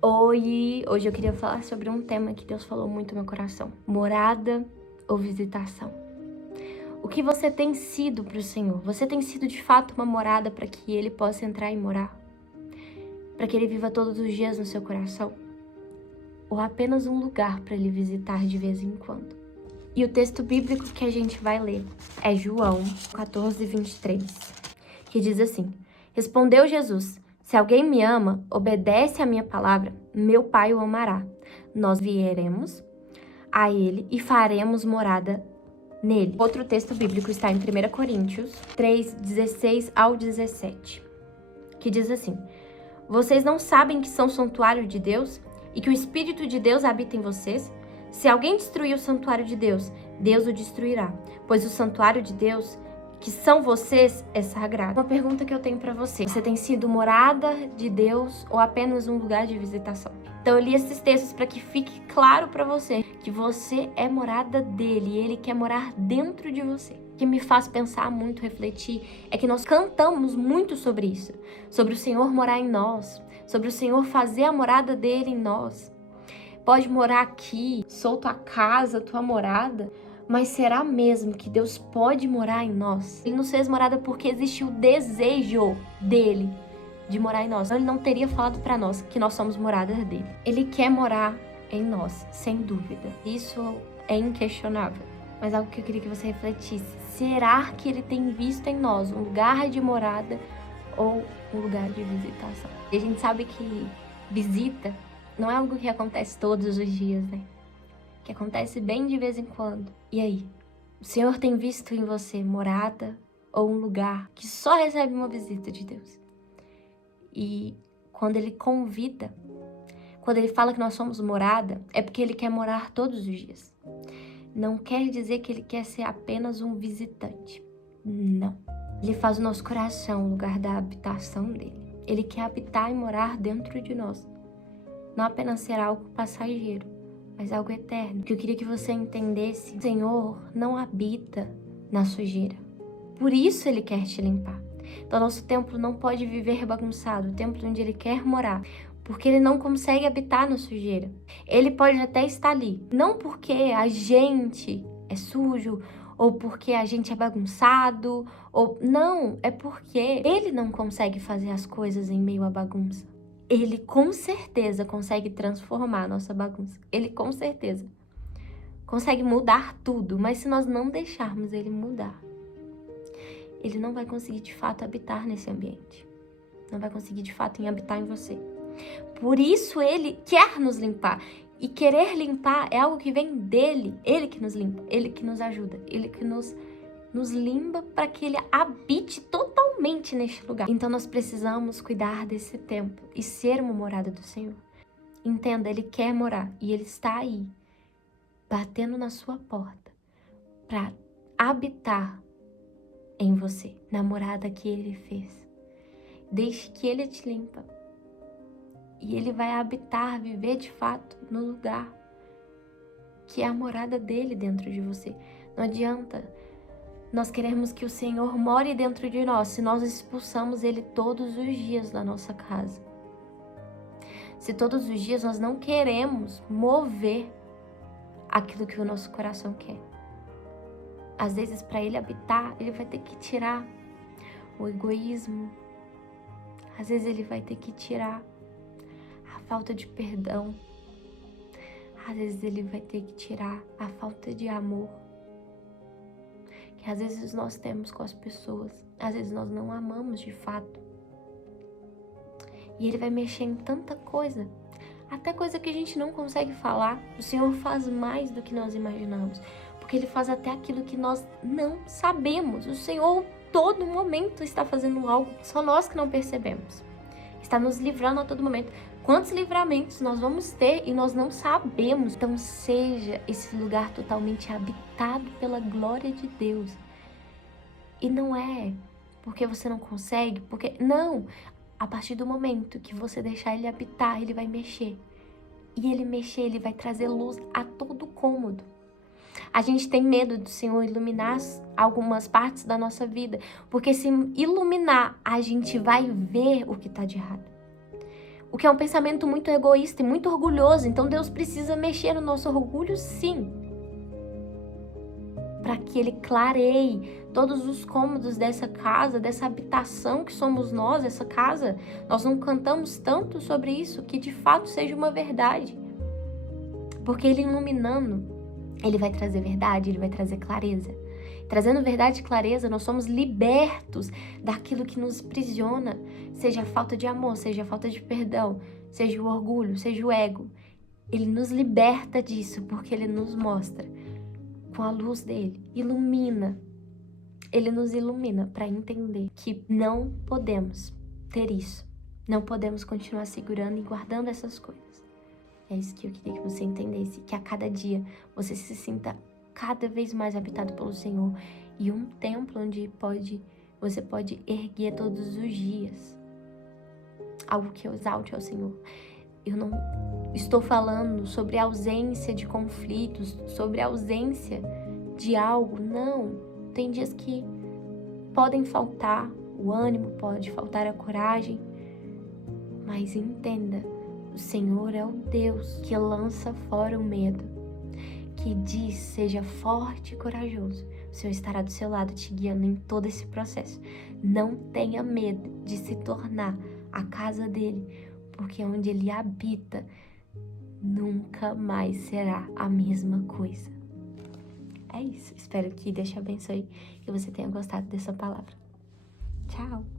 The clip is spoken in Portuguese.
Oi, hoje eu queria falar sobre um tema que Deus falou muito no meu coração: morada ou visitação. O que você tem sido para o Senhor? Você tem sido de fato uma morada para que Ele possa entrar e morar? Para que Ele viva todos os dias no seu coração? Ou apenas um lugar para Ele visitar de vez em quando? E o texto bíblico que a gente vai ler é João 14:23, que diz assim: Respondeu Jesus: Se alguém me ama, obedece à minha palavra, meu Pai o amará. Nós viremos a ele e faremos morada nele. Outro texto bíblico está em 1 Coríntios 3:16 ao 17, que diz assim: Vocês não sabem que são santuário de Deus e que o Espírito de Deus habita em vocês? Se alguém destruir o santuário de Deus, Deus o destruirá, pois o santuário de Deus, que são vocês, é sagrado. Uma pergunta que eu tenho para você: você tem sido morada de Deus ou apenas um lugar de visitação? Então eu li esses textos para que fique claro para você que você é morada dele e ele quer morar dentro de você. O que me faz pensar muito, refletir, é que nós cantamos muito sobre isso, sobre o Senhor morar em nós, sobre o Senhor fazer a morada dele em nós. Pode morar aqui, sou tua casa, tua morada, mas será mesmo que Deus pode morar em nós? Ele nos fez morada porque existe o desejo dele de morar em nós. Ele não teria falado para nós que nós somos moradas dele. Ele quer morar em nós, sem dúvida. Isso é inquestionável. Mas algo que eu queria que você refletisse: será que ele tem visto em nós um lugar de morada ou um lugar de visitação? E a gente sabe que visita não é algo que acontece todos os dias, né? Que acontece bem de vez em quando. E aí? O Senhor tem visto em você morada ou um lugar que só recebe uma visita de Deus? E quando Ele convida, quando Ele fala que nós somos morada, é porque Ele quer morar todos os dias. Não quer dizer que Ele quer ser apenas um visitante. Não. Ele faz o nosso coração o lugar da habitação dele. Ele quer habitar e morar dentro de nós. Não apenas ser algo passageiro, mas algo eterno. Que eu queria que você entendesse: o Senhor não habita na sujeira. Por isso Ele quer te limpar. Então nosso templo não pode viver bagunçado, o templo onde Ele quer morar, porque Ele não consegue habitar na sujeira. Ele pode até estar ali, não porque a gente é sujo, ou porque a gente é bagunçado, ou não, é porque Ele não consegue fazer as coisas em meio à bagunça. Ele com certeza consegue transformar a nossa bagunça. Ele com certeza consegue mudar tudo, mas se nós não deixarmos Ele mudar, Ele não vai conseguir de fato habitar nesse ambiente. Não vai conseguir de fato habitar em você. Por isso Ele quer nos limpar. E querer limpar é algo que vem dEle. Ele que nos limpa, Ele que nos ajuda, Ele que nos limpa para que Ele habite totalmente neste lugar. Então nós precisamos cuidar desse templo e ser uma morada do Senhor. Entenda, Ele quer morar e Ele está aí, batendo na sua porta para habitar em você, na morada que Ele fez. Deixe que Ele te limpa e Ele vai habitar, viver de fato no lugar que é a morada dEle dentro de você. Não adianta nós queremos que o Senhor more dentro de nós se nós expulsamos Ele todos os dias da nossa casa. Se todos os dias nós não queremos mover aquilo que o nosso coração quer. Às vezes, para Ele habitar, Ele vai ter que tirar o egoísmo. Às vezes Ele vai ter que tirar a falta de perdão. Às vezes Ele vai ter que tirar a falta de amor que às vezes nós temos com as pessoas. Às vezes nós não amamos de fato. E Ele vai mexer em tanta coisa, até coisa que a gente não consegue falar. O Senhor faz mais do que nós imaginamos, porque Ele faz até aquilo que nós não sabemos. O Senhor todo momento está fazendo algo, só nós que não percebemos. Está nos livrando a todo momento. Quantos livramentos nós vamos ter e nós não sabemos? Então seja esse lugar totalmente habitado pela glória de Deus. E não é porque você não consegue, porque não. A partir do momento que você deixar Ele habitar, Ele vai mexer. E Ele mexer, Ele vai trazer luz a todo cômodo. A gente tem medo do Senhor iluminar algumas partes da nossa vida, porque se iluminar, a gente vai ver o que está de errado. O que é um pensamento muito egoísta e muito orgulhoso. Então Deus precisa mexer no nosso orgulho, sim, para que Ele clareie todos os cômodos dessa casa, dessa habitação que somos nós, essa casa. Nós não cantamos tanto sobre isso, que de fato seja uma verdade. Porque Ele iluminando, Ele vai trazer verdade, Ele vai trazer clareza. Trazendo verdade e clareza, nós somos libertos daquilo que nos aprisiona, seja a falta de amor, seja a falta de perdão, seja o orgulho, seja o ego. Ele nos liberta disso, porque Ele nos mostra com a luz dele, ilumina. Ele nos ilumina para entender que não podemos ter isso. Não podemos continuar segurando e guardando essas coisas. É isso que eu queria que você entendesse, que a cada dia você se sinta cada vez mais habitado pelo Senhor e um templo onde você pode erguer todos os dias. Algo que exalte ao Senhor. Eu não estou falando sobre a ausência de conflitos, sobre a ausência de algo, não. Tem dias que podem faltar o ânimo, pode faltar a coragem, mas entenda, o Senhor é o Deus que lança fora o medo, que diz, seja forte e corajoso. O Senhor estará do seu lado, te guiando em todo esse processo. Não tenha medo de se tornar a casa dele, porque onde ele habita, nunca mais será a mesma coisa. É isso. Espero que Deus te abençoe e que você tenha gostado dessa palavra. Tchau!